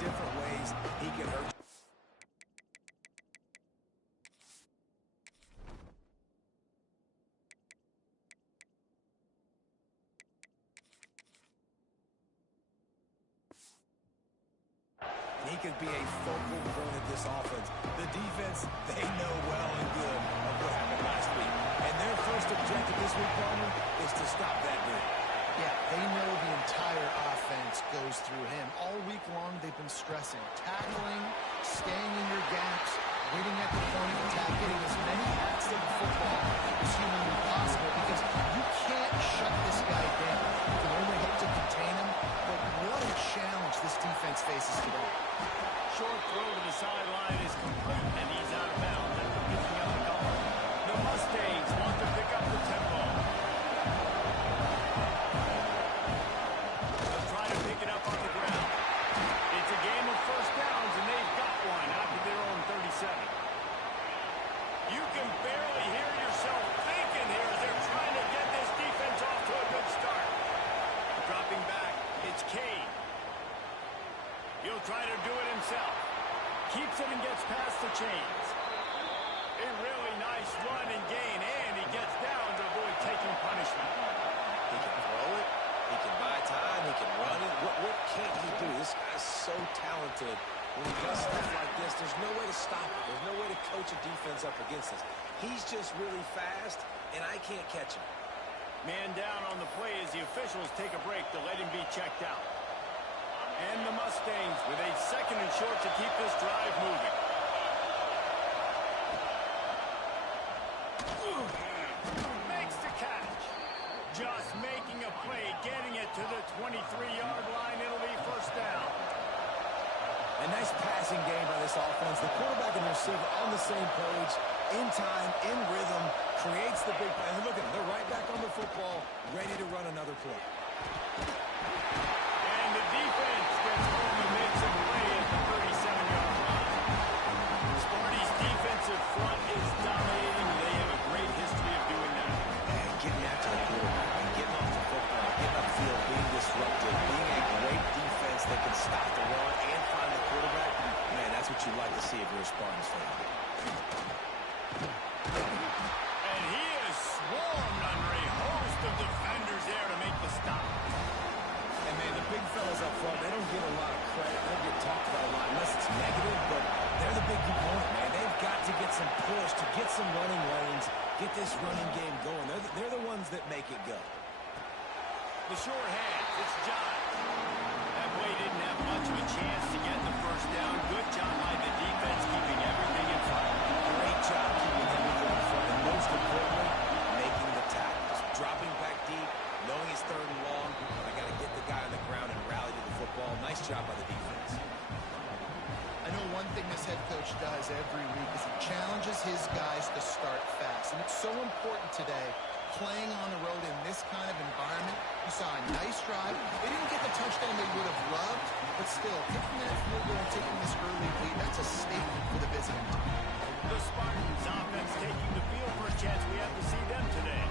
different ways he can hurt. He could be a focal point of this offense. The defense, they know well and good of what happened last week. And their first objective this week, Palmer, is to stop that dude. Yeah, they know the entire offense goes through him. All week long, they've been stressing. Tackling, staying in your gaps, waiting at the point of attack, getting as many hats to the football as humanly possible because you can't shut this guy down. You can only hope to contain him, but what a challenge this defense faces today. Short throw to the sideline is complete, and he's out of bounds after picking up the cover. The Mustangs want to pick up the tempo. They'll try to pick it up on the ground. It's a game of first downs, and they've got one after their own 37. You can barely hear yourself thinking here as they're trying to get this defense off to a good start. Dropping back, it's Cade. He'll try to do it himself. Keeps it and gets past the chains. A really nice run and gain, and he gets down to avoid taking punishment. He can throw it. He can buy time. He can run it. What can't he do? This guy's so talented. When he does stuff like this, there's no way to stop it. There's no way to coach a defense up against this. He's just really fast, and I can't catch him. Man down on the play as the officials take a break to let him be checked out. And the Mustangs with a second and short to keep this drive moving. Makes the catch. Just making a play, getting it to the 23-yard line. It'll be first down. A nice passing game by this offense. The quarterback and the receiver on the same page, in time, in rhythm, creates the big play. And look at them. They're right back on the football, ready to run another play. And the defense gets home and makes a play at the 37-yard line. Sparty's defensive front is dominating. They have a great history of doing that. And getting after the quarterback, and getting off the football, getting upfield, being disruptive, being a great defense that can stop the run and find the quarterback. Man, that's what you like to see if you're a Spartans fan. And he is swarmed under a host of defenders there to make the stop. And, man, the big fellas up front, they don't get a lot of credit. They don't get talked about a lot unless it's negative, but they're the big component, man. They've got to get some push, to get some running lanes, get this running game going. They're the ones that make it go. The short hands, it's John. That way didn't have much of a chance to get the first down. Good job by the defense keeping everything in front. Great job keeping everything in front, and most importantly, making the tackles. Dropping back deep, knowing it's third and long. I got to get the guy on the ground and rally to the football. Nice job by the defense. I know one thing this head coach does every week is he challenges his guys to start fast. And it's so important today, playing on the road in this kind of environment. You saw a nice drive. They didn't get the touchdown they would have loved, but still, kicking that field goal and taking this early lead, that's a statement for the visiting team. The Spartans offense taking the field. First chance we have to see them today.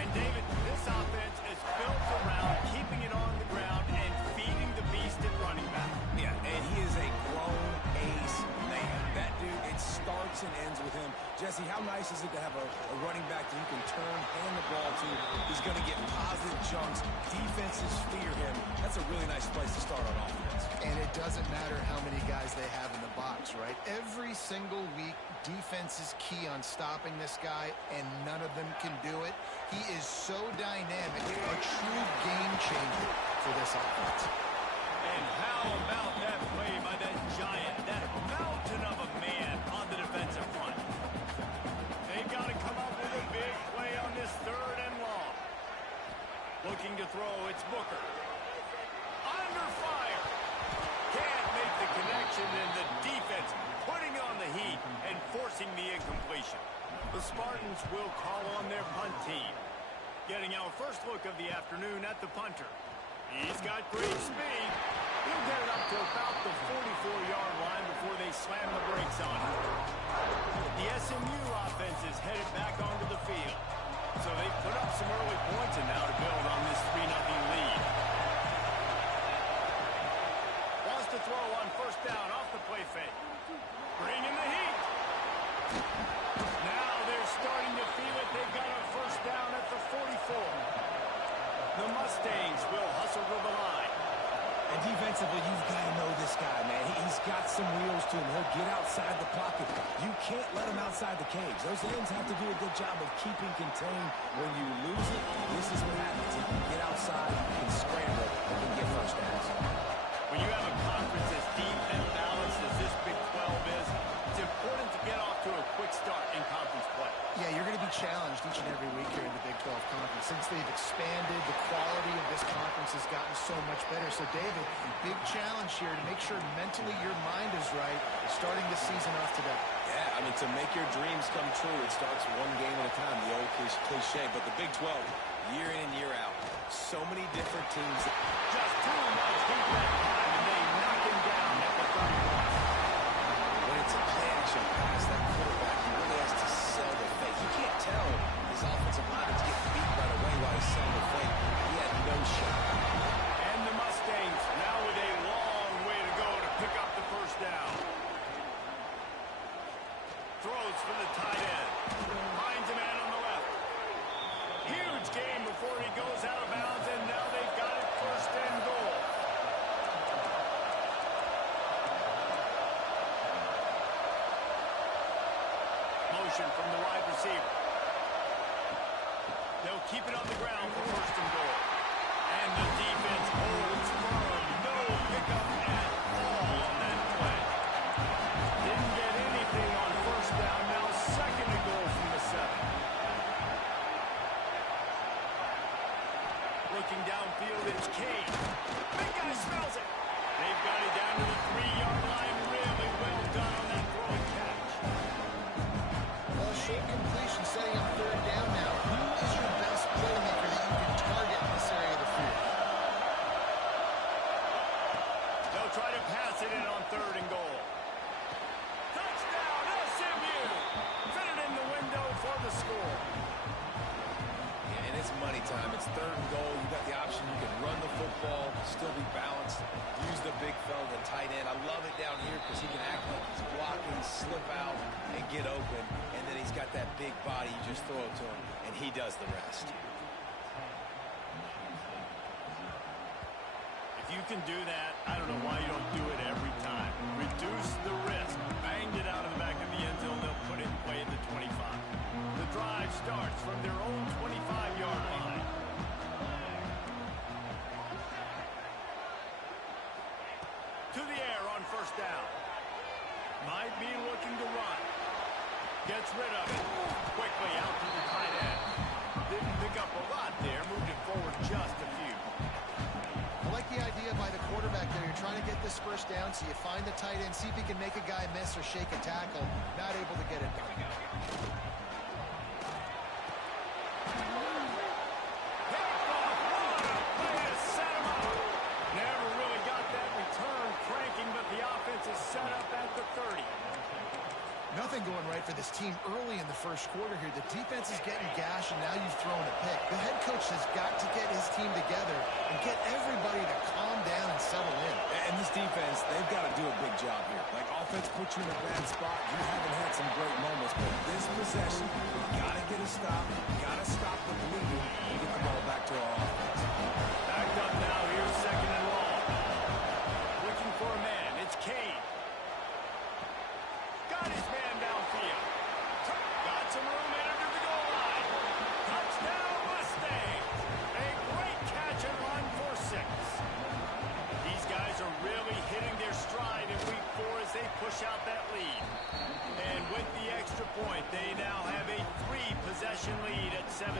And David, this offense is built around keeping it on the ground and feeding the beast at running back. Yeah, and he is a grown ace man. That dude, it starts and ends with him. Jesse, how nice is it to have a running back that you can turn, hand the ball to? He's going to get positive chunks. Defenses fear him. That's a really nice place to start on offense. And it doesn't matter how many guys they have in the box, right? Every single week, defense is key on stopping this guy, and none of them can do it. He is so dynamic, a true game changer for this offense. And how about that play by that giant, that mountain of a man on the defensive front? They've got to come up with a big play on this third and long. Looking to throw, it's Booker. Under fire. Can't make the connection, and the defense putting on the heat and forcing the incompletion. The Spartans will call on their punt team. Getting our first look of the afternoon at the punter. He's got great speed. He'll get it up to about the 44-yard line before they slam the brakes on him. The SMU offense is headed back onto the field. So they put up some early points and now to build on this 3-0 lead. Wants to throw on first down off the play fake. Bringing the heat. Now they're starting to feel it. They've got a first down at the 44. The Mustangs will hustle to the line. And defensively, you've got to know this guy, man. He's got some wheels to him. He'll get outside the pocket. You can't let him outside the cage. Those ends have to do a good job of keeping contained. When you lose it, this is what happens. He can get outside, he can scramble, he can get first downs. When you have a conference as deep and balanced as this Big 12 is, it's important to get off to a quick start in conference play. Yeah, you're going to be challenged each and every week here in the Big 12 Conference. Since they've expanded, the quality of this conference has gotten so much better. So, David, big challenge here to make sure mentally your mind is right starting the season off today. Yeah, I mean, to make your dreams come true, it starts one game at a time, the old cliche. But the Big 12, year in and year out, so many different teams. Just too much heat that time, and they knock him down at the 31. When it's a play-action pass, that quarterback, he really has to sell the fake. You can't tell his offensive line's getting beat right away while he's selling the fake. He had no shot. And the Mustangs now with a long way to go to pick up the first down. Throws for the tight end. Finds a man on the left. Huge game before he goes out of bounds, and now they've got it first and goal. Motion from the wide receiver. They'll keep it on the ground for first and goal. And the defense holds firm. No pickup at all on that play. Didn't get anything on first down. Now second and goal from the 7. Looking downfield, it's Kane. Big guy smells it. They've got it down to the 3-yard line. Really well done on that throw and catch. Well, short completion setting up third down now. Who is your best playmaker that you can target in this area of the field? They'll try to pass it in on third and goal. Touchdown, SMU! Fit it in the window for the score. Yeah, and it's money time. It's third and goal. You got the option. You can run the football, still be balanced, use the big fella, the tight end. I love it down here because he can act like he's blocking, slip out, and get open. And then he's got that big body. You just throw it to him, and he does the rest. If you can do that, I don't know why you don't do it every time. Reduce the risk. Banged it out of the back of the end zone. They'll put it in play at the 25. The drive starts from their own 25-yard line. To the air on first down. Might be looking to run. Gets rid of it. Quickly out to the tight end. Didn't pick up a lot there. Moved it forward just a few. I like the idea by the quarterback there. You're trying to get this first down, so you find the tight end, see if he can make a guy miss or shake a tackle. Not able to get it done. Never really got that return cranking, but the offense is set up at the 30. Nothing going right for this team early in the first quarter here. The defense is getting gashed, and now you've thrown a pick. The head coach has got to get his team together and get everybody to calm down and settle in. And this defense, they've got to do a big job here. Like, offense puts you in a bad spot. You haven't had some great moments, but this possession, you got to get a stop. You got to stop the bleeding and get the ball back to our offense. Backed up now. Here's second and long. Looking for a man. It's Kane. Got his man downfield. Got some room under the goal line. Touchdown, Mustangs. A great catch and run for 6. These guys are really hitting their stride in week 4 as they push out that lead. And with the extra point, they now have a 3-possession lead at 17.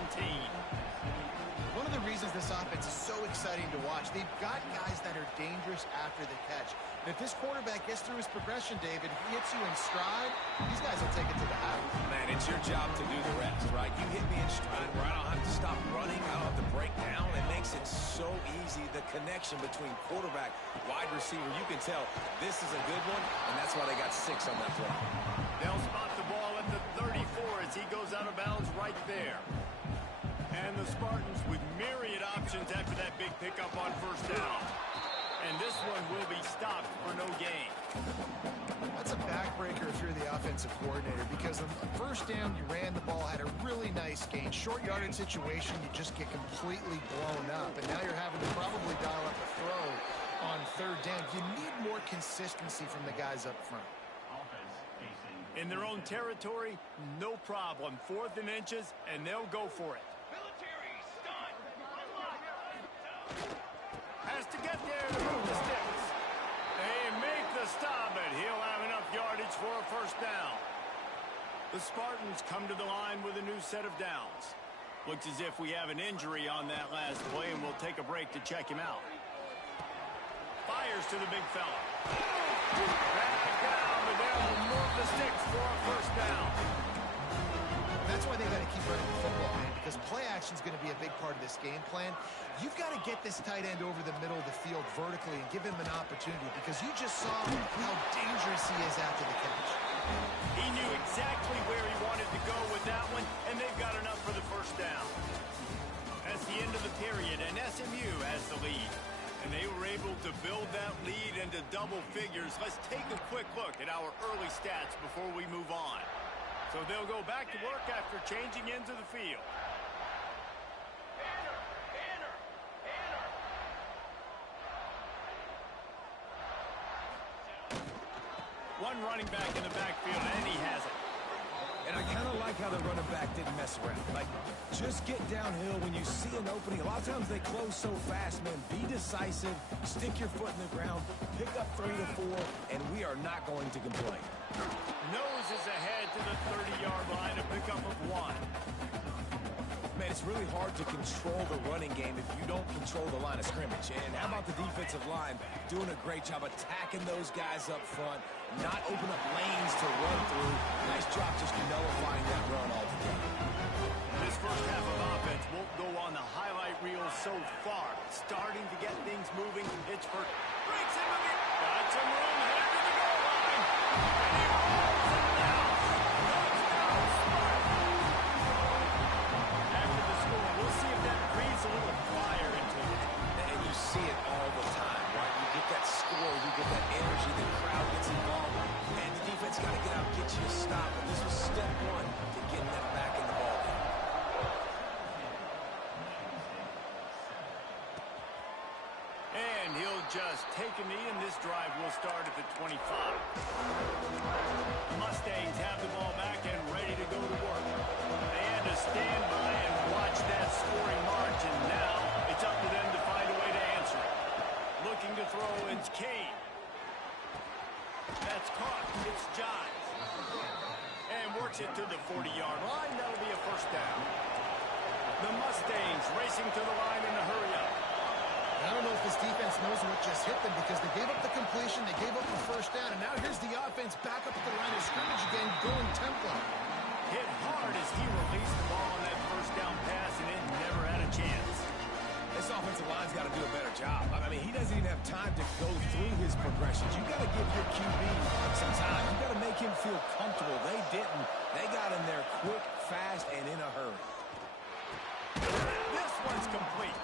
One of the reasons this offense is so exciting to watch, they've got guys that are dangerous after the catch. And if this quarterback gets through his progression, David, he hits you in stride, these guys will take it to the house. Man, it's your job to do the rest, right? You hit me in stride where I don't have to stop running. I don't have to break down. It makes it so easy. The connection between quarterback, wide receiver, you can tell this is a good one, and that's why they got 6 on that play. They'll spot the ball at the 34 as he goes out of bounds right there. And the Spartans with myriad options after that big pickup on first down. And this one will be stopped for no gain. That's a backbreaker if you're the offensive coordinator, because on the first down, you ran the ball, had a really nice gain. Short yardage situation, you just get completely blown up. And now you're having to probably dial up a throw on third down. You need more consistency from the guys up front. In their own territory, no problem. 4th and inches, and they'll go for it. Has to get there to move the sticks. They make the stop, but he'll have enough yardage for a first down. The Spartans come to the line with a new set of downs. Looks as if we have an injury on that last play, and we'll take a break to check him out. Fires to the big fella. Back down, but they'll move the sticks for a first down. That's why they got to keep running the football, man, because play action is going to be a big part of this game plan. You've got to get this tight end over the middle of the field vertically and give him an opportunity, because you just saw how dangerous he is after the catch. He knew exactly where he wanted to go with that one, and they've got enough for the first down. That's the end of the period, and SMU has the lead. And they were able to build that lead into double figures. Let's take a quick look at our early stats before we move on. So they'll go back to work after changing into the field. One running back in the backfield, and he has it. And I kind of like how the running back didn't mess around. Like, just get downhill when you see an opening. A lot of times they close so fast, man. Be decisive, stick your foot in the ground, pick up 3 to 4, and we are not going to complain. Nose is ahead to the 30-yard line, a pickup of 1. Man, it's really hard to control the running game if you don't control the line of scrimmage. And how about the defensive line doing a great job attacking those guys up front, not open up lanes to run through. Nice job just nullifying that run altogether. This first half of offense won't go on the highlight reel so far. Starting to get things moving. Pittsburgh breaks into the... Got some room headed to the goal line. And he rolls it down. Touchdown, Spartans. After the score, we'll see if that breathes a little fire into it. And you see it all the time, right? You get that score, you get that energy, the crowd gets involved, and the defense got to get out and get you a stop. And this was step 1 to getting them back in the ball game. And he'll just take a knee, and this drive will start at the 25. The Mustangs have the ball back and ready to go to work. They had to stand by and watch that scoring march, and now it's up to them to find a way to answer it. Looking to throw, it's Kane. That's caught. It's Johns. And works it to the 40-yard line. That'll be a first down. The Mustangs racing to the line in a hurry-up. I don't know if this defense knows what just hit them, because they gave up the completion, they gave up the first down, and now here's the offense back up at the line of scrimmage again, going tempo. Hit hard as he released the ball on that first down pass, and it never had a chance. This offensive line's got to do a better job. I mean, he doesn't even have time to go through his progressions. You got to give your QB some time. You got to make him feel comfortable. They didn't. They got him there quick, fast, and in a hurry. This one's complete.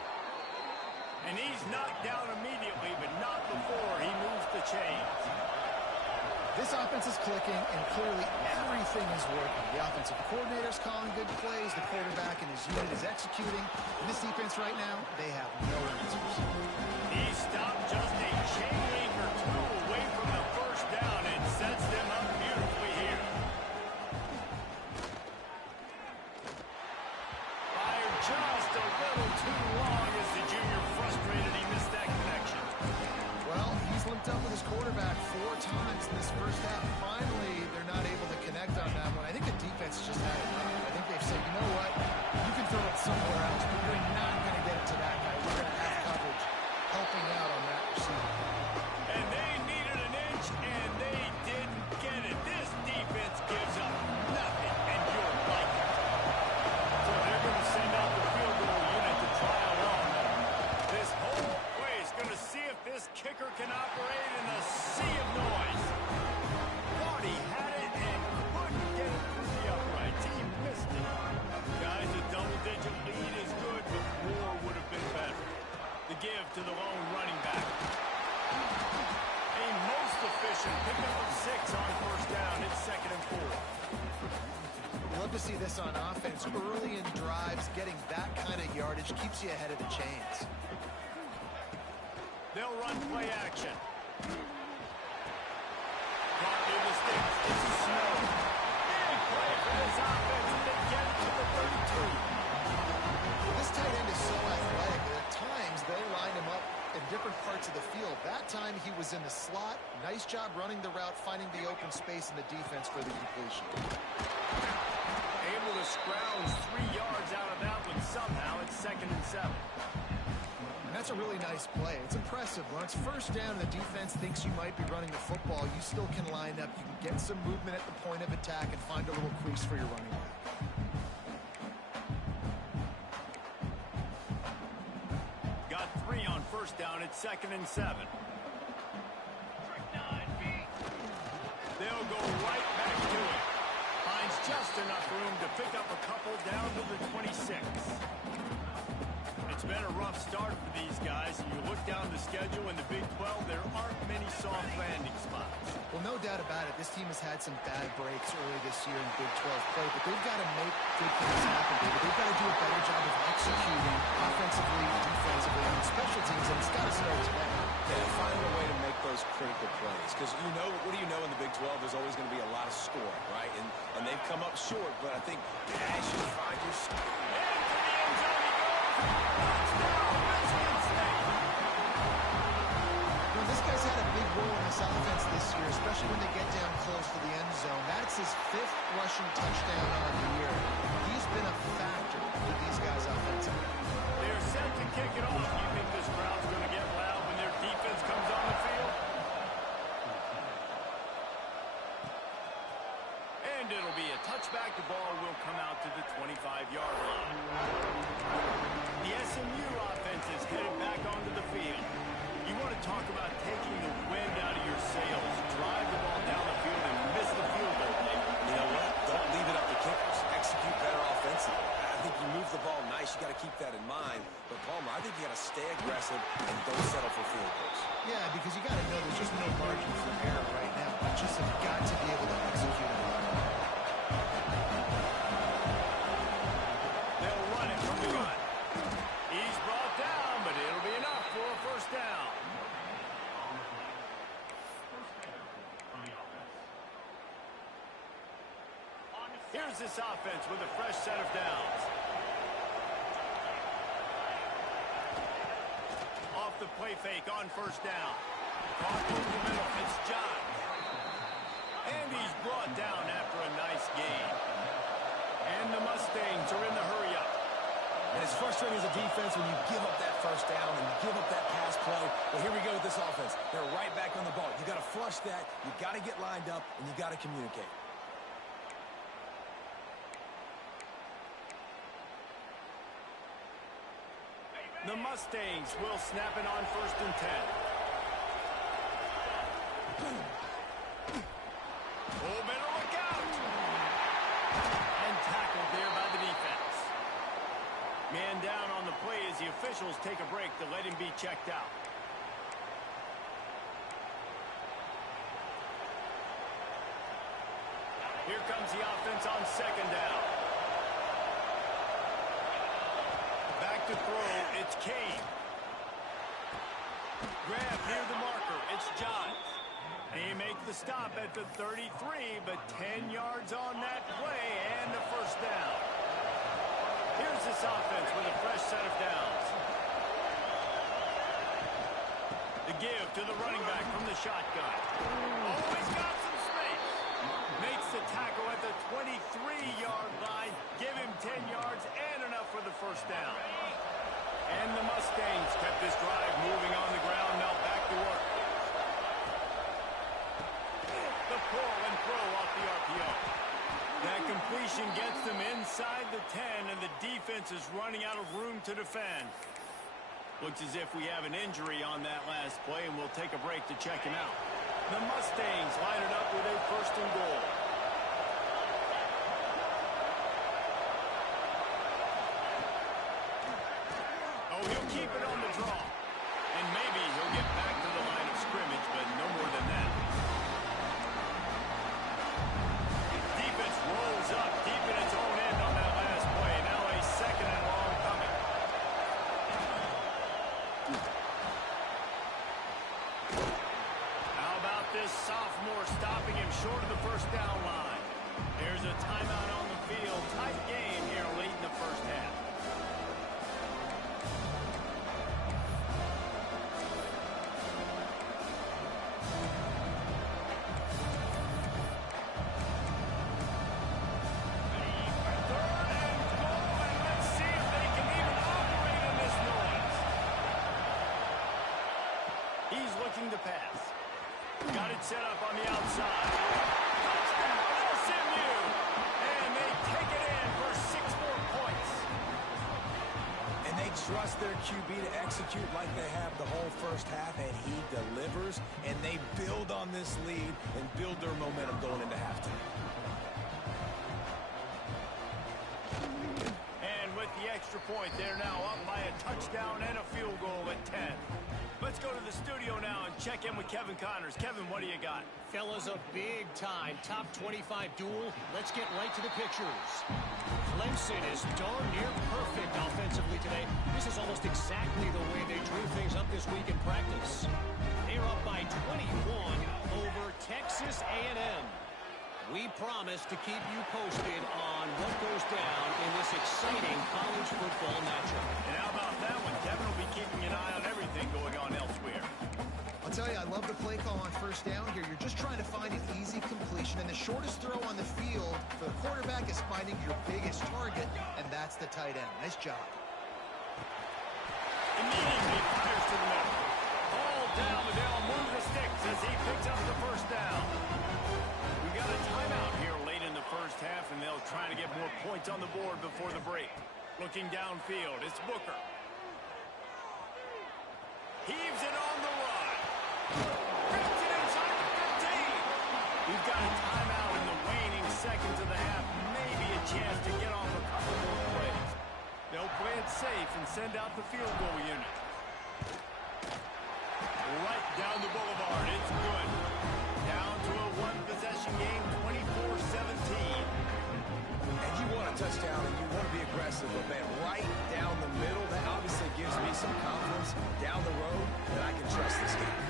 And he's knocked down immediately, but not before he moves the chains. This offense is clicking, and clearly everything is working. The offensive coordinator's calling good plays. The quarterback and his unit is executing. And this defense right now, they have no answers. He stopped just a chain link or 2 away from the first down and sets them up beautifully here. Fired just a little too long as the junior frustrated. He missed that connection. Well, he's linked up with his quarterback 4 times in this first half. Finally, they're not able to connect on that one. I think the defense just had enough. I think they've said, you know what, you can throw it somewhere else, but you're not going to get it to that guy. We're going to have coverage helping out on that receiver. And they need see this on offense. Early in drives, getting that kind of yardage keeps you ahead of the chains. They'll run play action. Caught near the sticks. It's a snow. Big play for this offense, and they get it to the 32. This tight end is so athletic that at times they'll line him up in different parts of the field. That time he was in the slot. Nice job running the route, finding the open space in the defense for the completion. Able to scrounge 3 yards out of that one somehow. It's 2nd and 7. And that's a really nice play. It's impressive. When it's first down and the defense thinks you might be running the football, you still can line up. You can get some movement at the point of attack and find a little crease for your running back. Got 3 on first down. It's 2nd and 7. They'll go right back to it. Finds just enough room to pick up a couple down to the 26. It's been a rough start for these guys. And you look down the schedule in the Big 12, there aren't many soft landing spots. Well, no doubt about it. This team has had some bad breaks early this year in Big 12 play, but they've got to make good things happen, David. They've got to do a better job of executing offensively, defensively, on special teams, and it's got to start today. Yeah, finding a way to make those critical plays. Because you know, what do you know in the Big 12? There's always going to be a lot of scoring, right? And they've come up short, but I think as you find your This guy's had a big role in this offense this year, especially when they get down close to the end zone. That's his 5th rushing touchdown on the year. He's been a factor for these guys offensively. They're set to kick it off. You think this crowd's going to get loud when their defense comes on the field? And it'll be a touchback. The ball will come out to the 25-yard line. The SMU offense is headed back onto the field. You want to talk about taking the wind out of your sails. Drive the ball down the field and miss the field goal. You know what? Don't leave it up to kickers. Execute better offensively. I think you move the ball nice. You got to keep that in mind. But, Palmer, I think you got to stay aggressive and don't settle for field goals. Yeah, because you got to know there's just no margin for error right now. You just have got to be able to execute it. They'll run it from the gun. He's brought down, but it'll be enough for a first down. Here's this offense with a fresh set of downs. Off the play fake on first down. Caught over the middle. It's John. And he's brought down after a nice gain. And the Mustangs are in the hurry-up. And it's frustrating as a defense when you give up that first down and you give up that pass play. But here we go with this offense. They're right back on the ball. You got to flush that. You got to get lined up, and you got to communicate. The Mustangs will snap it on 1st and 10. Oh, better look out! And tackled there by the defense. Man down on the play as the officials take a break to let him be checked out. Here comes the offense on 2nd down. Back to throw, it's Kane. Grab near the marker, it's Johns. He makes the stop at the 33, but 10 yards on that play and a first down. Here's this offense with a fresh set of downs. The give to the running back from the shotgun. Oh, he's got some space. Makes the tackle at the 23-yard line. Give him 10 yards and enough for the first down. And the Mustangs kept this drive moving on the ground. Now back to work. The pull and throw off the RPO. That completion gets them inside the 10, and the defense is running out of room to defend. Looks as if we have an injury on that last play, and we'll take a break to check him out. The Mustangs line it up with a 1st and goal. Oh, he'll keep it on the draw. And maybe he'll get back to the line of scrimmage, but no more than that. Defense rolls up deep in its own looking to pass. Got it set up on the outside. Touchdown, SMU! And they take it in for 6 more points. And they trust their QB to execute like they have the whole first half, and he delivers. And they build on this lead and build their momentum going into halftime. And with the extra point, they're now up by a touchdown and a field goal at 10. Let's go to the studio now and check in with Kevin Connors. Kevin, what do you got? Fellas, a big-time top 25 duel. Let's get right to the pictures. Clemson is darn near perfect offensively today. This is almost exactly the way they drew things up this week in practice. They're up by 21 over Texas A&M. We promise to keep you posted on what goes down in this exciting college football matchup. And how about that one? Kevin will be keeping an eye on everything going on elsewhere. I'll tell you, I love the play call on first down here. You're just trying to find an easy completion, and the shortest throw on the field for the quarterback is finding your biggest target, and that's the tight end. Nice job. Immediately fires to the middle. Ball down the middle, move the sticks as he picks up the first down. We got a timeout here late in the first half, and they'll try to get more points on the board before the break. Looking downfield, it's Booker. Heaves it on the run. Gets it inside the 15. We've got a timeout in the waning seconds of the half. Maybe a chance to get off a couple more plays. They'll play it safe and send out the field goal unit. Right down the boulevard. It's good. Down to a one-possession game, 24-17. And you want a touchdown and you want to be aggressive, but man, right down the middle, that obviously gives me some confidence down the road that I can trust this game.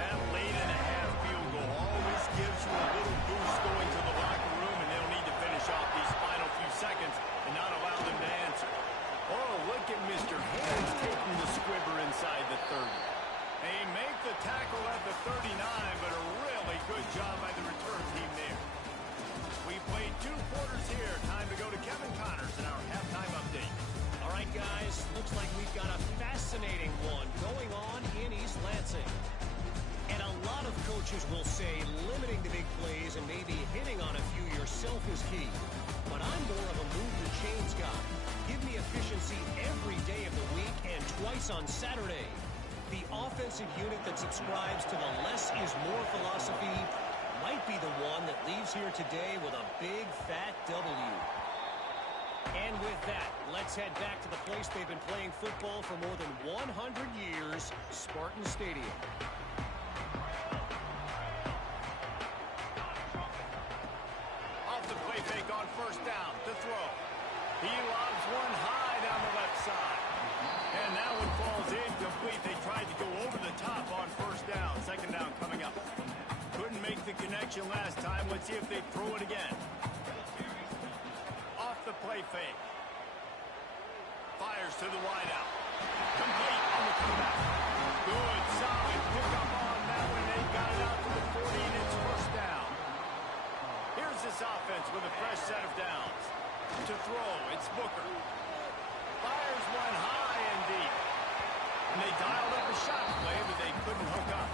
That late in the half field goal always gives you a little boost going to the locker room, and they'll need to finish off these final few seconds and not allow them to answer. Oh, look at Mr. Hands taking the squibber inside the 30. They make the tackle at the 39, but a really good job by the return team there. We played 2 quarters here. Time to go to Kevin Connors in our halftime update. All right, guys, looks like we've got a fascinating one going on in East Lansing. And a lot of coaches will say limiting the big plays and maybe hitting on a few yourself is key. But I'm more of a move the chains guy. Give me efficiency every day of the week and twice on Saturday. The offensive unit that subscribes to the less is more philosophy might be the one that leaves here today with a big fat W. And with that, let's head back to the place they've been playing football for more than 100 years, Spartan Stadium. Off the play fake on first down to throw. He lobs one high down the left side. And that one falls incomplete. They tried to go over the top on first down. Second down coming up. Couldn't make the connection last time. Let's see if they throw it again. Off the play fake. Fires to the wideout. Complete on the comeback. Good, solid pickup on that one. They got it out to the 40, and it's first down. Here's this offense with a fresh set of downs. To throw, it's Booker. Fires one high and deep. And they dialed up a shot play, but they couldn't hook up.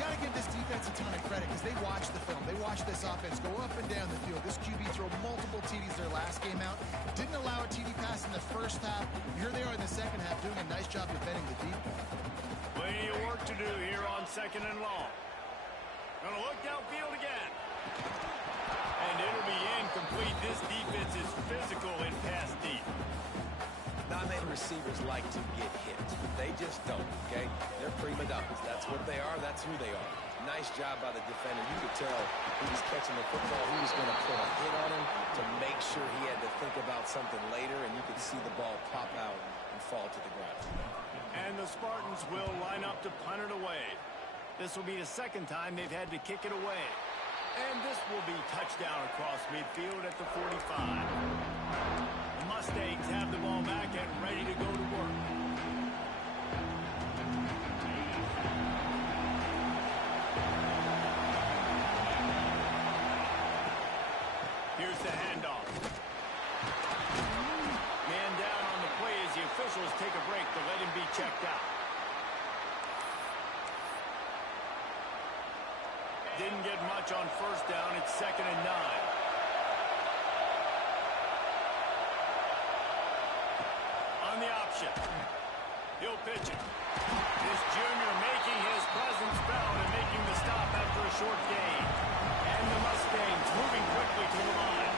Got to give this defense a ton of credit because they watched the film. They watched this offense go up and down the field. This QB threw multiple TDs their last game out. Didn't allow a TD pass in the first half. Here they are in the second half doing a nice job defending the defense. Plenty of work to do here on second and long. Gonna look downfield again. And it'll be incomplete. This defense is physical and pass deep. Not many receivers like to get hit. They just don't, okay? They're prima donnas. That's what they are. That's who they are. Nice job by the defender. You could tell he was catching the football. He was going to put a hit on him to make sure he had to think about something later, and you could see the ball pop out and fall to the ground. And the Spartans will line up to punt it away. This will be the second time they've had to kick it away. And this will be touchdown across midfield at the 45. The Mustangs have the ball back and ready to go to work. Here's the handoff. Man down on the play as the officials take a break to let him be checked out. didn't get much on first down. It's 2nd and 9. On the option. He'll pitch it. This junior making his presence felt and making the stop after a short gain. And the Mustangs moving quickly to the line.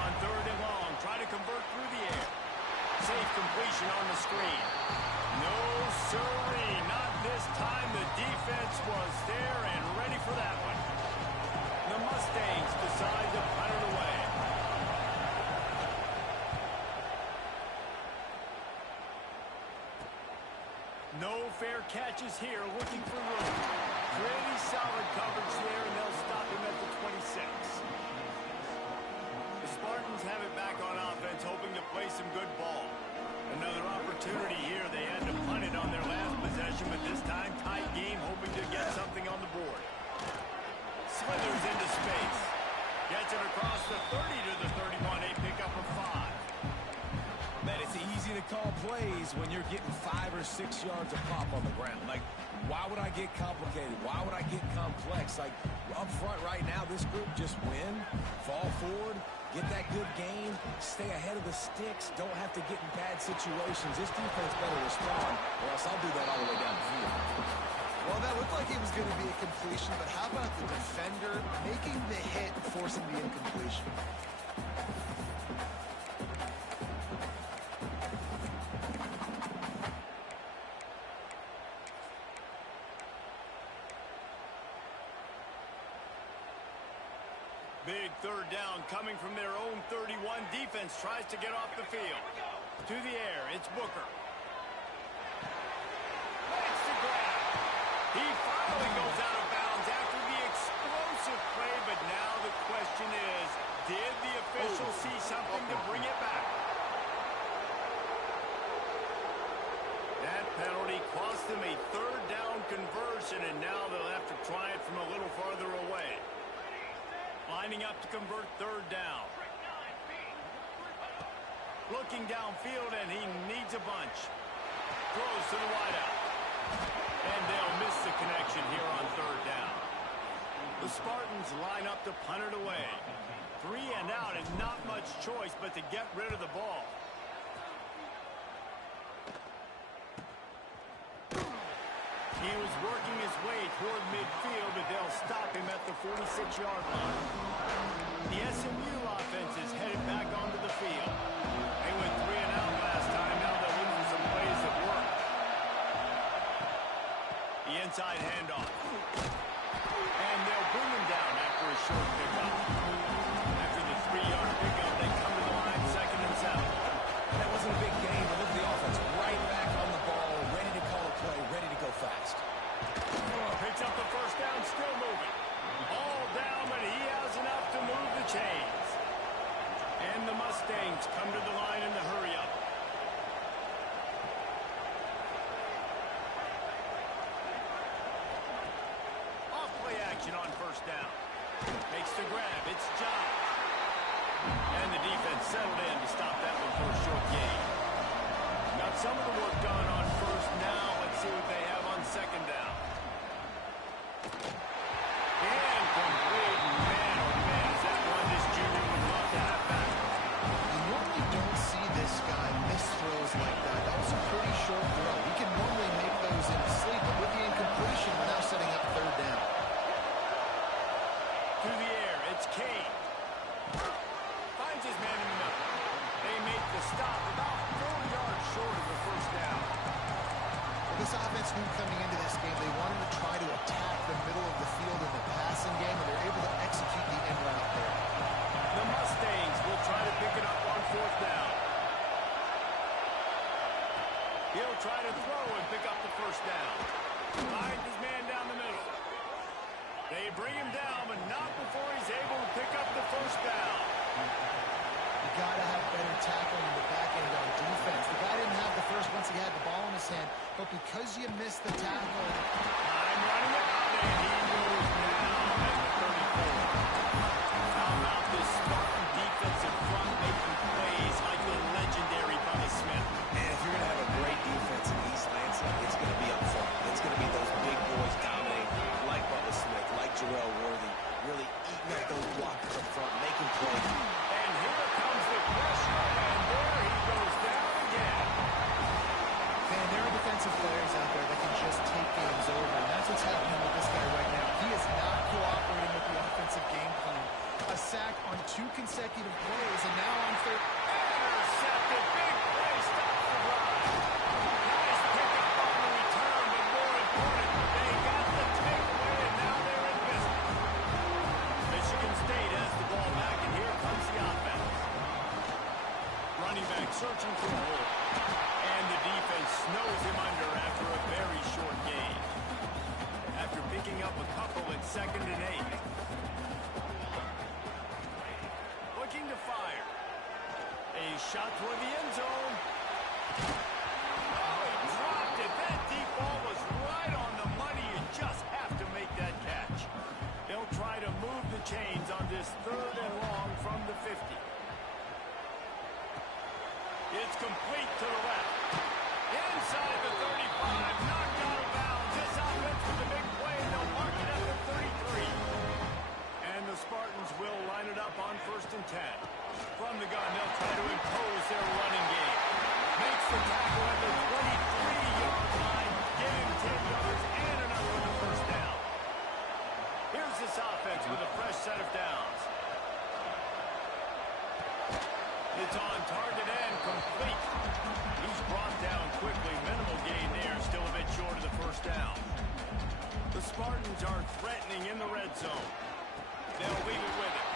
On 3rd and long, try to convert through the air. Safe completion on the screen. No siree, not this time. The defense was there and ready for that one. The Mustangs decide to punt it away. No fair catches here, looking for room. Pretty solid coverage there, and they'll stop him at the 26. The Spartans have it back on offense, hoping to play some good ball. Another opportunity here. They had to punt it on their last possession, but this time tight game, hoping to get something on the board. Slithers into space. Gets it across the 30 to the 31. A pickup of 5. Man, it's easy to call plays when you're getting 5 or 6 yards of pop on the ground. Like, why would I get complicated? Why would I get complex? Like, up front right now, this group just win, fall forward, get that good game, stay ahead of the sticks, don't have to get in bad situations. This defense better respond, or else I'll do that all the way down the field. Well, that looked like it was going to be a completion, but how about the defender making the hit and forcing the incompletion? Big 3rd down coming from their own 31. Defense tries to get off the field. To the air, it's Booker. Makes the grab. He finally goes out of bounds after the explosive play, but now the question is, did the official see something to bring it back? That penalty cost them a 3rd down conversion, and now they'll have to try it from a little farther away. Lining up to convert 3rd down. Looking downfield, and he needs a bunch. Throws to the wideout. And they'll miss the connection here on 3rd down. The Spartans line up to punt it away. 3 and out, and not much choice but to get rid of the ball. He was working his way toward midfield, but they'll stop him at the 46-yard line. The SMU offense is headed back onto the field. They went 3 and out last time. Now they're looking for some plays that work. The inside handoff. And they'll bring him down after a short pickup. After the 3-yard pickup, they come to the line, 2nd and 7. That wasn't a big game, but look at the offense. Right back on the ball, ready to call a play, ready to go fast. Picks up the 1st down, still moving. All down, but he has enough to move the chains. And the Mustangs come to the line in the hurry-up. Off play action on 1st down. Makes the grab. It's John. And the defense settled in to stop that one for a short gain. Got some of the work done on 1st. Now let's see what they have on 2nd down. And complete. Man, oh man, is that one this junior would love to have back. You normally don't see this guy miss throws like that. That was a pretty short throw. We can normally make those in his sleep, but with the incompletion, we're now setting up 3rd down. To the air, it's Kane. Finds his man in the middle. They make the stop about 4 yards short of the 1st down. Well, this offense knew coming into this game they wanted to try to attack the middle of the field in the passing game, and they're able to execute the in route there. The Mustangs will try to pick it up on 4th down. He'll try to throw and pick up the 1st down. Finds his man down the middle. They bring him down, but not before he's able to pick up the 1st down. You got to have better tackling in the back end on defense. The guy didn't have the first once he had the ball in his hand, but because you missed the tackle. Time running out, and he goes down at the 34. How about this Spartan defensive front making plays like the legendary Bubba Smith? Man, if you're going to have a great defense in East Lansing, it's going to be up front. It's going to be those Worthy really eating up those blockers up front, making plays. And here comes the pressure, and there he goes down again. Man, there are defensive players out there that can just take games over, and that's what's happening with this guy right now. He is not cooperating with the offensive game plan. A sack on 2 consecutive plays, and now on third. Intercepted, big play, stops the drive. Nice pickup on the return, but more important, they got the takeaway, and now they're in business. Michigan State has the ball back, and here comes the offense. Running back searching for a hole. And the defense snows him under after a very short gain. After picking up a couple at 2nd and 8. Looking to fire. A shot toward the end zone. Oh, he dropped it. That deep ball was right on the money. You just have to make that catch. They'll try to move the chains on this 3rd and long from the 50. It's complete to the left. Inside the 35, knocked out of bounds. This offense with a big play, and they'll mark it at the 33. And the Spartans will line it up on 1st and 10. From the gun, they'll try to impose their running game. Makes the tackle at the 23-yard line, getting 10 yards and enough for the 1st down. Here's this offense with a fresh set of downs. It's on target and complete. He's brought down quickly. Minimal gain there. Still a bit short of the 1st down. The Spartans are threatening in the red zone. They'll leave it with him.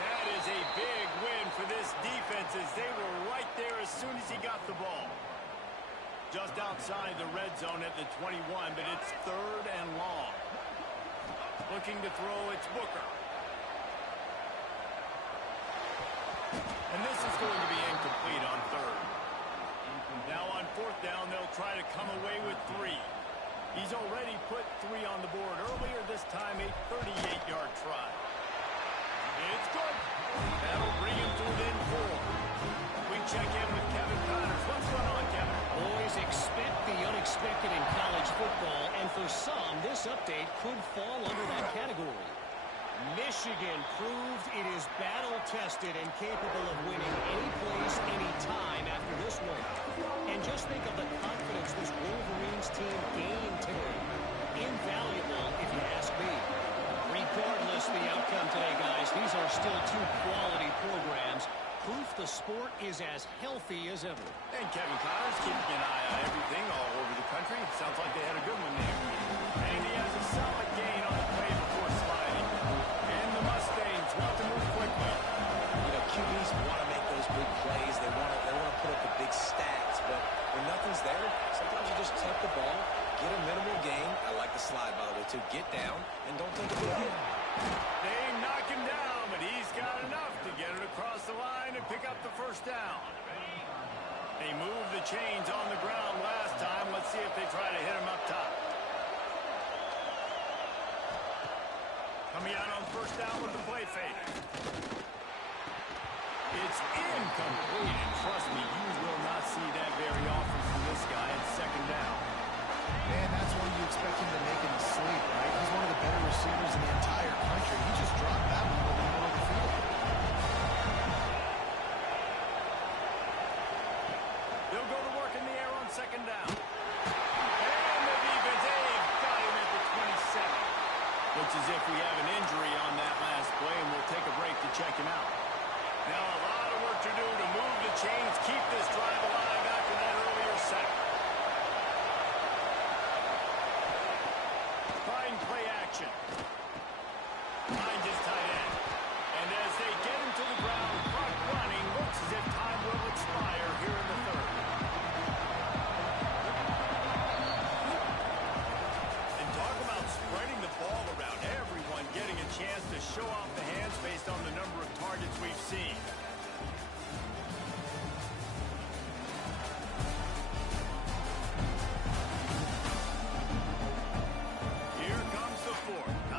That is a big win for this defense as they were right there as soon as he got the ball. Just outside the red zone at the 21, but it's 3rd and long. Looking to throw, it's Booker. And this is going to be incomplete on 3rd. Now on 4th down, they'll try to come away with 3. He's already put 3 on the board earlier, this time a 38-yard try. It's good. That'll bring him to within 4. We check in with Kevin Connors. What's going on, Kevin? Boys, expect the unexpected in college football, and for some, this update could fall under that category. Michigan proved it is battle-tested and capable of winning any place, any time after this one. And just think of the confidence this Wolverines team gained today. Invaluable, if you ask me. Regardless the outcome today, guys, these are still 2 quality programs. Proof the sport is as healthy as ever. And Kevin Connors keeping an eye on everything all over the country. Sounds like they had a good one there. And he has a solid gain on the play before sliding. And the Mustangs want to move quickly. You know, QBs want to make those big plays. They want to put up the big stats. But when nothing's there, sometimes you just tuck the ball, get a minimal gain. I like the slide, by the way, too. Get down and don't take a big hit. They knock him down, but he's got enough to get it across the line and pick up the 1st down. They moved the chains on the ground last time. Let's see if they try to hit him up top. Coming out on 1st down with the play fake. It's incomplete, and trust me, you will not see that very often from this guy at 2nd down. Man, that's one you expect him to make in his sleep, right? He's one of the better receivers in the entire country. He just dropped that one in the middle of the field. They'll go to work in the air on 2nd down. And the defense, they've got him at the 27. Looks as if we have an injury on that last play, and we'll take a break to check him out. Now a lot of work to do to move the chains, keep this drive alive after that earlier sack. Fine play action. Finds his tight end. And as they get him to the ground, clock running, looks as if time will expire here in the 3rd. And talk about spreading the ball around. Everyone getting a chance to show off the hands based on the number of targets we've seen. Here comes the 4th.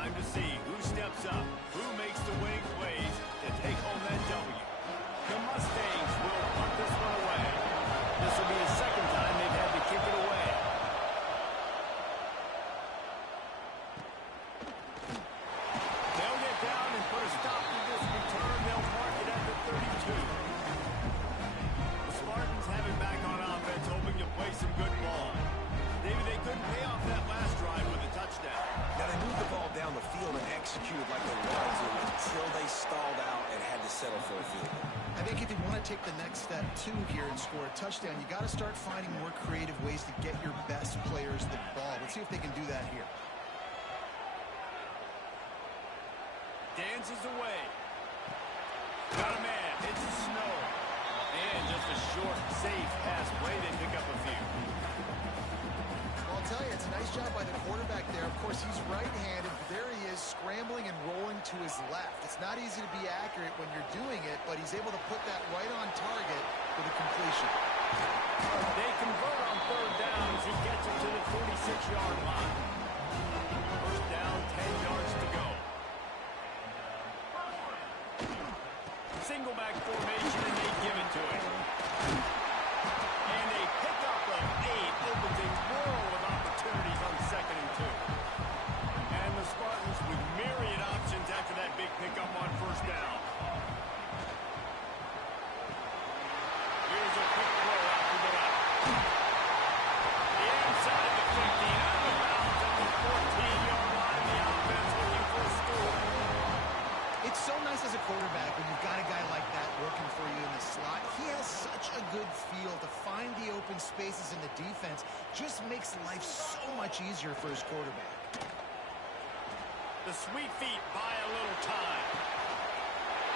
executed like they wanted to until they stalled out and had to settle for a field goal. I think if you want to take the next step, too, here and score a touchdown, you got to start finding more creative ways to get your best players the ball. Let's see if they can do that here. Dances away. Got a man. It's Snow. And just a short, safe pass play. They pick up a few. Well, I'll tell you, it's a nice job by the quarterback there. Of course, he's right-handed, but there he is scrambling and rolling to his left. It's not easy to be accurate when you're doing it, but he's able to put that right on target for the completion. They convert on third down as he gets it to the 46-yard line. First down, 10 yards to go. Single back formation, and they give it to him. And a pickup of 8 opens a world of opportunities on 2nd and 2. And the Spartans with myriad options after that big pickup on first down. Here's a quick throw out to the left. Inside the 50, out of bounds at the 14-yard line. The offense looking for a score. It's so nice as a quarterback when you've got a guy like that working for you in the slot. He has such a good feel to find the open spaces in the defense. Just makes life so much easier for his quarterback. The sweet feet buy a little time.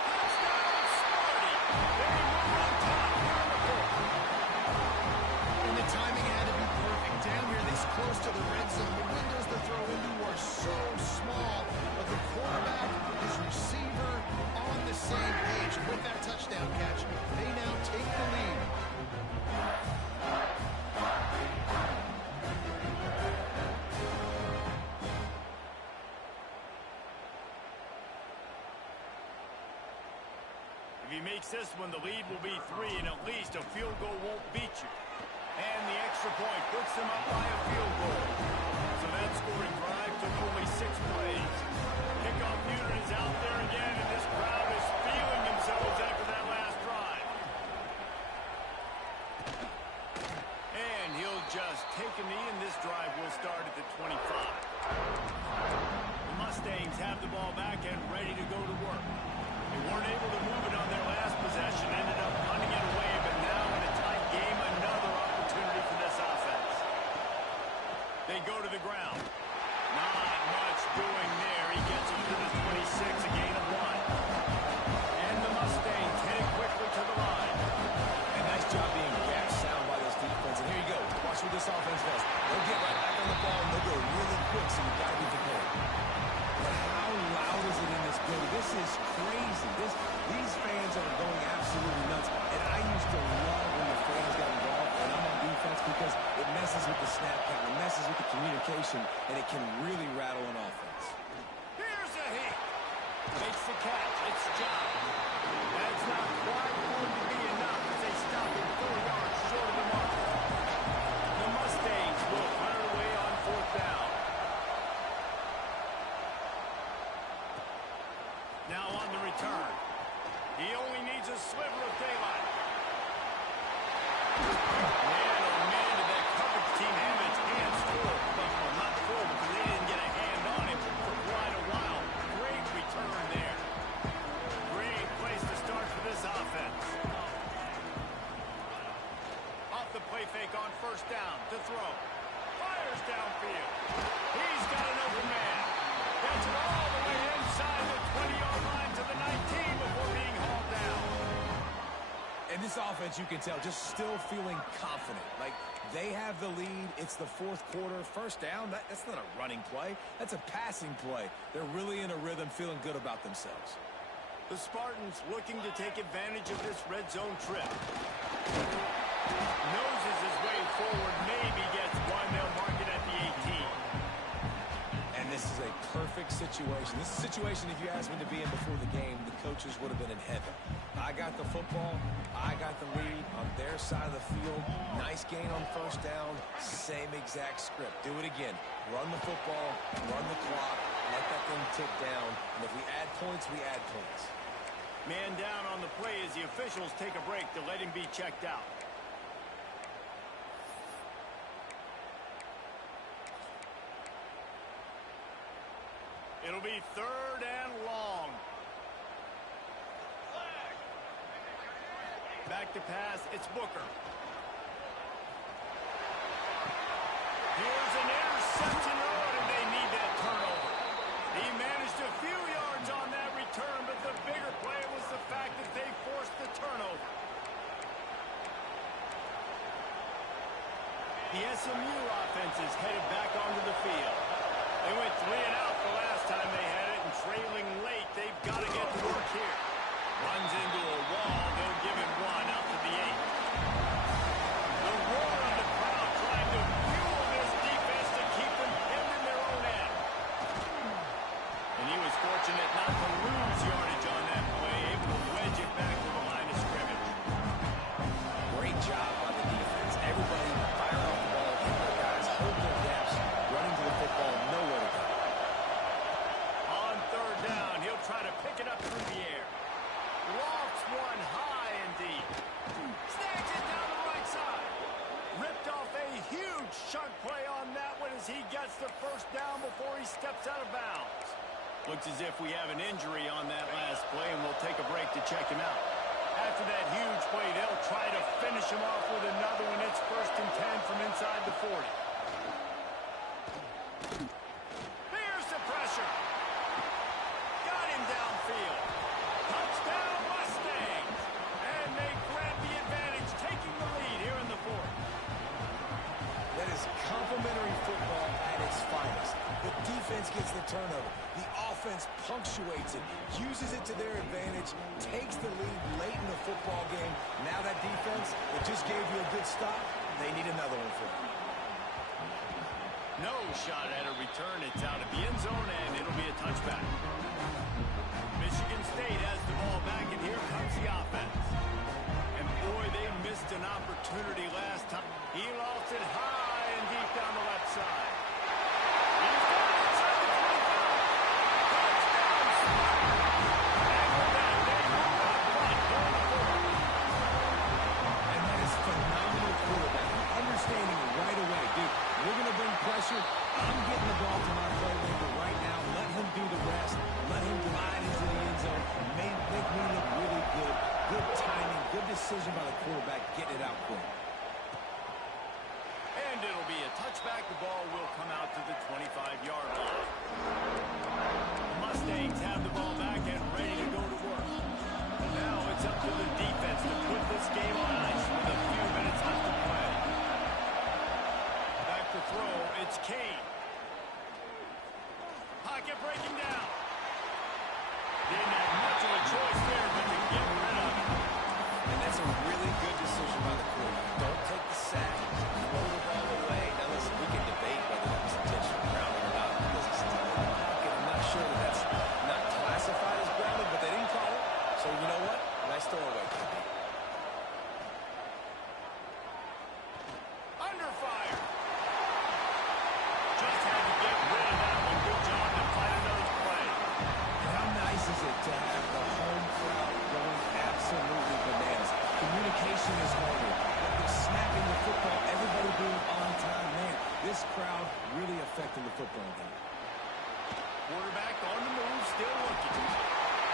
Touchdown, Sparty. They move on top here in the fourth. And the timing had to be perfect. Down here this close to the red zone. The windows to throw into are so small, but the quarterback, his receiver, on the same page. With that touchdown catch, they now take the lead. If he makes this one, the lead will be 3, and at least a field goal won't beat you. And the extra point puts them up by a field goal. So that scoring drive took only 6 plays. Kickoff unit is out there again, and this crowd is feeling themselves after that last drive. And he'll just take a knee, and this drive will start at the 25. The Mustangs have the ball back and ready to go to work. They weren't able to move it on their last possession, ended up punting it away, but now in a tight game, another opportunity for this offense. They go to the ground. Not much doing there. He gets it to the 26, a gain of 1. And the Mustangs head quickly to the line. And nice job being gap sound by this defense. And here you go. Watch what this offense does. They'll get right back on the ball, and they'll go really quick, so you've got to be prepared. But how loud is it in this building? This is crazy. These fans are going absolutely nuts. And I used to love when the fans got involved, and I'm on defense because it messes with the snap count, it messes with the communication, and it can really rattle an offense. Here's a hit. Makes the catch. It's John. That's not quite going to be enough as they stop him 4 yards short of the mark. The Mustangs will punt it away on 4th down. Now on the return. He only needs a sliver of daylight. Man, oh man, did that coverage team have its hands full. Well, not full because they didn't get a hand on him for quite a while. Great return there. Great place to start for this offense. Off the play fake on first down to throw. Fires downfield. He's got an open man. Gets it all the way inside the 20-yard line to the 19 before being hauled down. And this offense, you can tell, just still feeling confident. Like, they have the lead. It's the 4th quarter. First down, that's not a running play. That's a passing play. They're really in a rhythm, feeling good about themselves. The Spartans looking to take advantage of this red zone trip. Noses his way forward, maybe gets one. They'll mark it at the 18. And this is a perfect situation. This is a situation, if you asked me to be in before the game, the coaches would have been in heaven. I got the football. I got the lead on their side of the field. Nice gain on first down. Same exact script. Do it again. Run the football. Run the clock. Let that thing tick down. And if we add points, we add points. Man down on the play as the officials take a break to let him be checked out. It'll It'll be 3rd and long. Back to pass, it's Booker. Here's an interception, and they need that turnover. He managed a few yards on that return, but the bigger play was the fact that they forced the turnover. The SMU offense is headed back onto the field. They went 3 and out the last time they had it, and trailing late, they've got to get to work here. Runs into a wall, they'll give him 1 out to the 8. The roar of the crowd trying to fuel this defense to keep them pinned in their own end. And he was fortunate not to lose yardage on that play, able to wedge it back to the line of scrimmage. Great job by the defense. Everybody fire off the ball, and their guys hold their gaps, running to the football, nowhere to go. On 3rd down, he'll try to pick it up through the air. Lofts one high and deep. Snags it down the right side. Ripped off a huge chunk play on that one as he gets the 1st down before he steps out of bounds. Looks as if we have an injury on that last play, and we'll take a break to check him out. After that huge play, they'll try to finish him off with another one. It's 1st and 10 from inside the 40. Here's the pressure. Got him downfield. Touchdown, Mustangs! And they grab the advantage, taking the lead here in the 4th. That is complimentary football at its finest. The defense gets the turnover. The offense punctuates it, uses it to their advantage, takes the lead late in the football game. Now that defense, it just gave you a good stop. They need another one for them. No shot at a return. It's out of the end zone, and it'll be a touchback. Michigan State has the ball back, and here comes the offense. And boy, they missed an opportunity last time. He lost it high and deep down the left side. He's got it inside the 25. Touchdown, Spartans! And with that, they move out front here in the 4th. And that is phenomenal quarterback. Understanding right away, dude, we're going to bring pressure. I'm getting the ball to my playmaker right now. Let him do the rest. Let him glide into the end zone. Make me look really good. Good timing, good decision by the quarterback, getting it out quick. And it'll be a touchback. The ball will come out to the 25-yard line. The Mustangs have the ball back and ready to go to work. And now it's up to the defense to put this game on ice with a few minutes left to play. Back to throw, it's Kane. Pocket breaking down. Didn't have much of a choice there, but to get rid of it. And that's a really good decision by the quarterback. Don't take the sack, throw the ball away. Now listen, we can debate whether that was intentional grounding or not because it's still in the pocket. I'm not sure that that's not classified as grounding, but they didn't call it. So you know what? Nice throwaway. Under fire. Just had to get rid of that one. Good job to find another play. How nice is it to have the home crowd going absolutely bananas? Communication is harder. They're snapping the football, everybody being on time. Man, this crowd really affecting the football game. Quarterback on the move, still looking.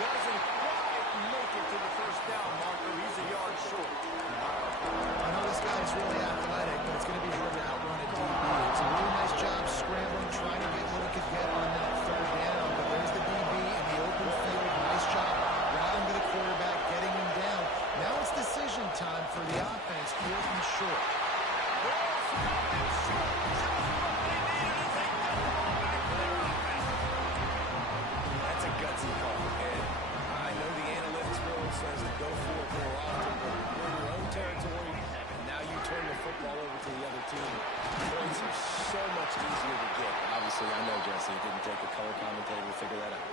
Doesn't quite make it to the 1st down marker. He's a yard short. I know this guy is really athletic, but it's going to be hard to outrun a DB. It's a really nice job scrambling, trying to get what he could get on that 3rd down. But there's the DB in the open field. Nice job routing to the quarterback, getting him down. Now it's decision time for the offense, 4th and short. Ball's coming short. Just what they needed as they get the ball back to their offense. That's a gutsy call, and I know the analytics world says to go for it more often, but you're in your own territory, and now you turn the football over to the other team. Points are so much easier to get. Obviously, I know, Jesse, it didn't take a color commentator to figure that out.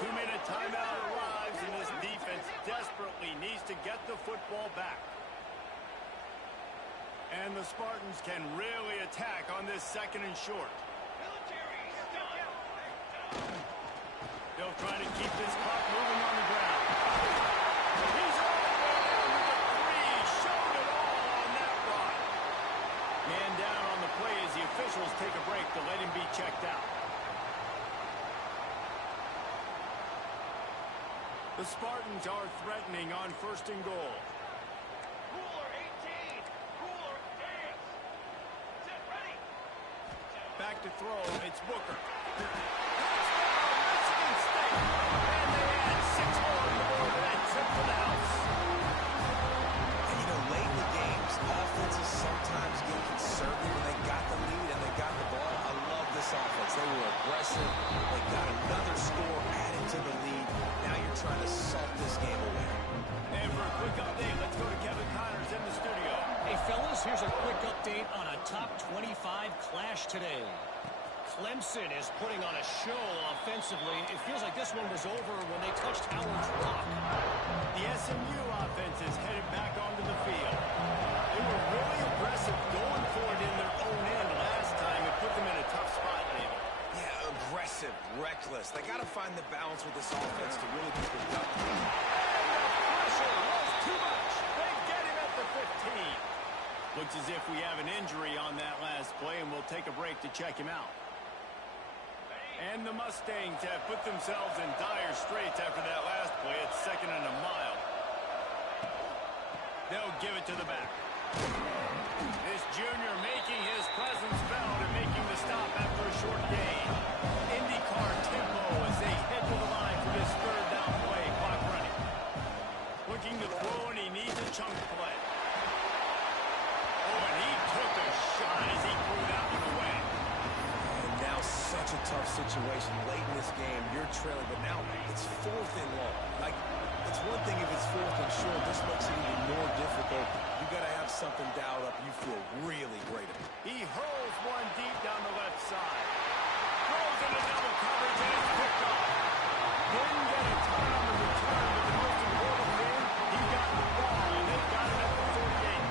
2-minute timeout arrives, and this defense desperately needs to get the football back. And the Spartans can really attack on this 2nd and short. They'll try to keep this clock moving on the ground. He's all the way down to the 3. Showed it all on that run. Man down on the play as the officials take a break to let him be checked out. The Spartans are threatening on 1st and goal. Cooler 18. Cooler dance. Set ready. Back to throw. It's Booker. Michigan State. And they add 6 more on the board with that trip to the house. And you know, late in the games, offenses sometimes get conservative when they got the lead and they got the ball. I love this offense. They were aggressive. They got another score added to the lead. Now you're trying to salt this game away. And for a quick update, let's go to Kevin Connors in the studio. Hey, fellas, here's a quick update on a top 25 clash today. Clemson is putting on a show offensively. It feels like this one was over when they touched Howard's Rock. The SMU offense is headed back onto the field. They were really aggressive going for it in their own end last time. It put them in a tough spot, David. Yeah, aggressive, reckless. They got to find the balance with this offense to really be productive. And the pressure was too much. They get him at the 15. Looks as if we have an injury on that last play, and we'll take a break to check him out. And the Mustangs have put themselves in dire straits after that last play. It's 2nd and a mile. They'll give it to the back. This junior making his presence felt and making the stop after a short gain. IndyCar tempo as they head to the line for this 3rd down play. Clock running. Looking to throw, and he needs a chunk play. Oh, and he took a shot as he threw that one away. And now such a tough situation late in this game. You're trailing, but now it's 4th and long. Like, it's one thing if it's 4th and short. This makes it even more difficult. You got to have something dialed up. You feel really great about it. He hurls one deep down the left side. Throws into double coverage, and it's picked off. Didn't get a ton on the return, but the most important thing, he got the ball, and they got it at the 48.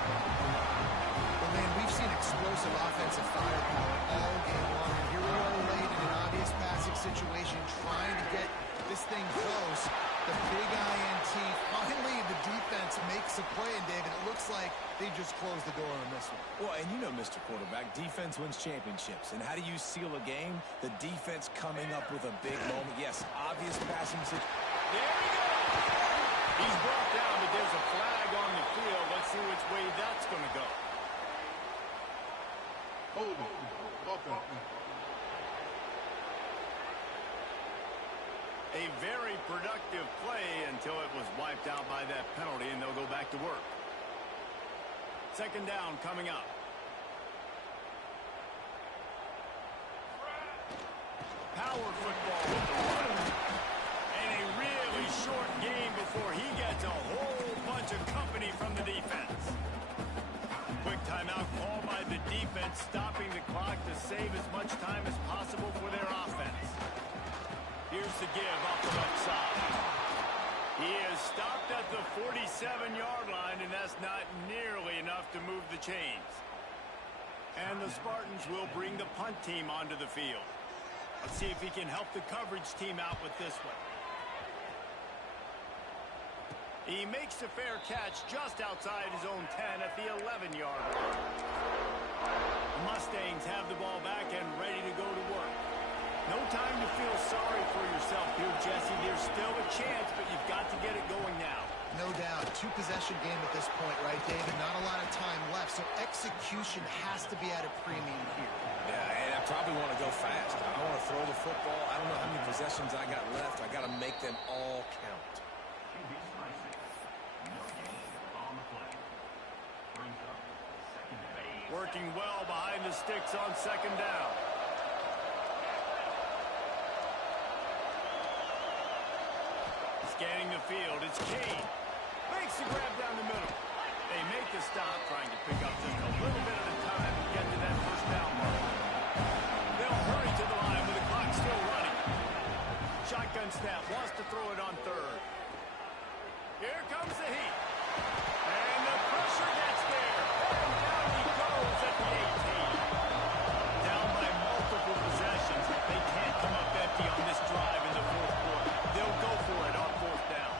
Well, man, we've seen explosive offensive firepower all game long. And here we are late in an obvious passing situation, trying to get this thing close. The big INT. Finally, the defense makes a play, and David, it looks like they just closed the door on this one. Well, and you know, Mr. Quarterback, defense wins championships. And how do you seal a game? The defense coming up with a big moment. Yes, obvious passing situation. There he goes. He's brought down, but there's a flag on the field. Let's see which way that's going to go. A very productive play until it was wiped out by that penalty, and they'll go back to work. 2nd down coming up. Power football with the run. And a really short game before he gets a whole bunch of company from the defense. Quick timeout called by the defense, stopping the clock to save as much time as possible for their offense. Here's the give off the left side. He is stopped at the 47-yard line, and that's not nearly enough to move the chains. And the Spartans will bring the punt team onto the field. Let's see if he can help the coverage team out with this one. He makes a fair catch just outside his own 10 at the 11-yard line. The Mustangs have the ball back and ready to go to work. No time to feel sorry for yourself here, Jesse. There's still a chance, but you've got to get it going now. No doubt. 2-possession game at this point, right, David? Not a lot of time left, so execution has to be at a premium here. Yeah, and I probably want to go fast. I want to throw the football. I don't know how many possessions I got left. I got to make them all count. Working well behind the sticks on 2nd down. Scanning the field, it's Kane. Makes the grab down the middle. They make the stop, trying to pick up just a little bit of the time to get to that 1st down mark. They'll hurry to the line with the clock still running. Shotgun snap, wants to throw it on 3rd. Here comes the heat. And the pressure gets there. And down he goes at the 18. Down by multiple possessions. They can't come up empty on this drive in the 4th quarter. They'll go for it on 4th down.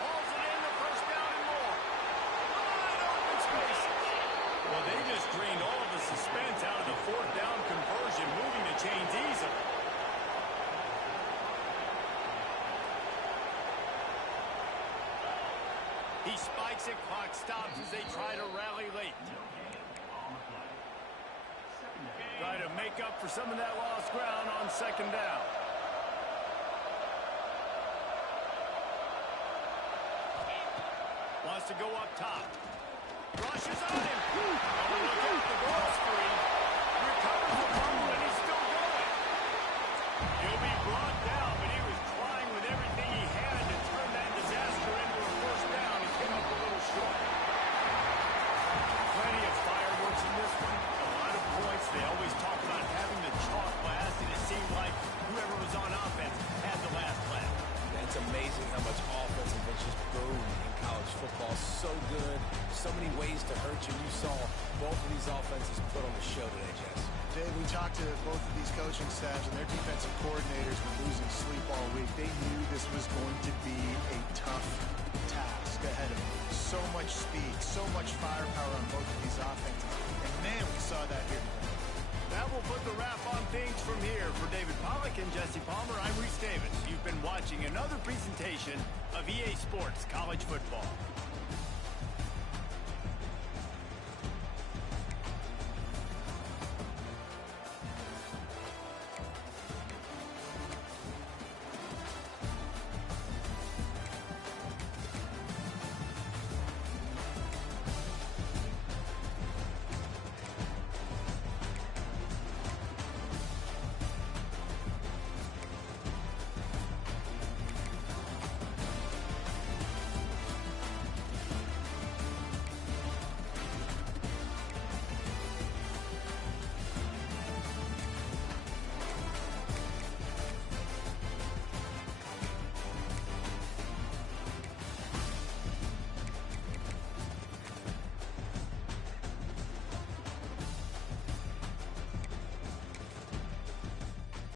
Hauls it in, the 1st down and more. Wide open spaces. Well, they just drained all of the suspense out of the 4th down conversion, moving the chains easily. He spikes it, clock stops as they try to rally late. Try to make up for some of that lost ground on second down. Wants to go up top. Rushes on him. Oh, look out, the ball screen. Recovers the fumble, and he's still going. He'll be brought down, but he was trying with everything he had to turn that disaster into a first down. He came up a little short. Plenty of fireworks in this one. A lot of points. They always talk about having the chalk last, and it seemed like whoever was on offense had the last laugh. It's amazing how much offense has been just boom in college football. So good. So many ways to hurt you. You saw both of these offenses put on the show today, Jess. Dave, we talked to both of these coaching staffs, and their defensive coordinators were losing sleep all week. They knew this was going to be a tough task ahead of them. So much speed, so much firepower on both of these offenses. And, man, we saw that here today. That will put the wrap on things from here. For David Pollack and Jesse Palmer, I'm Reese Davis. You've been watching another presentation of EA Sports College Football.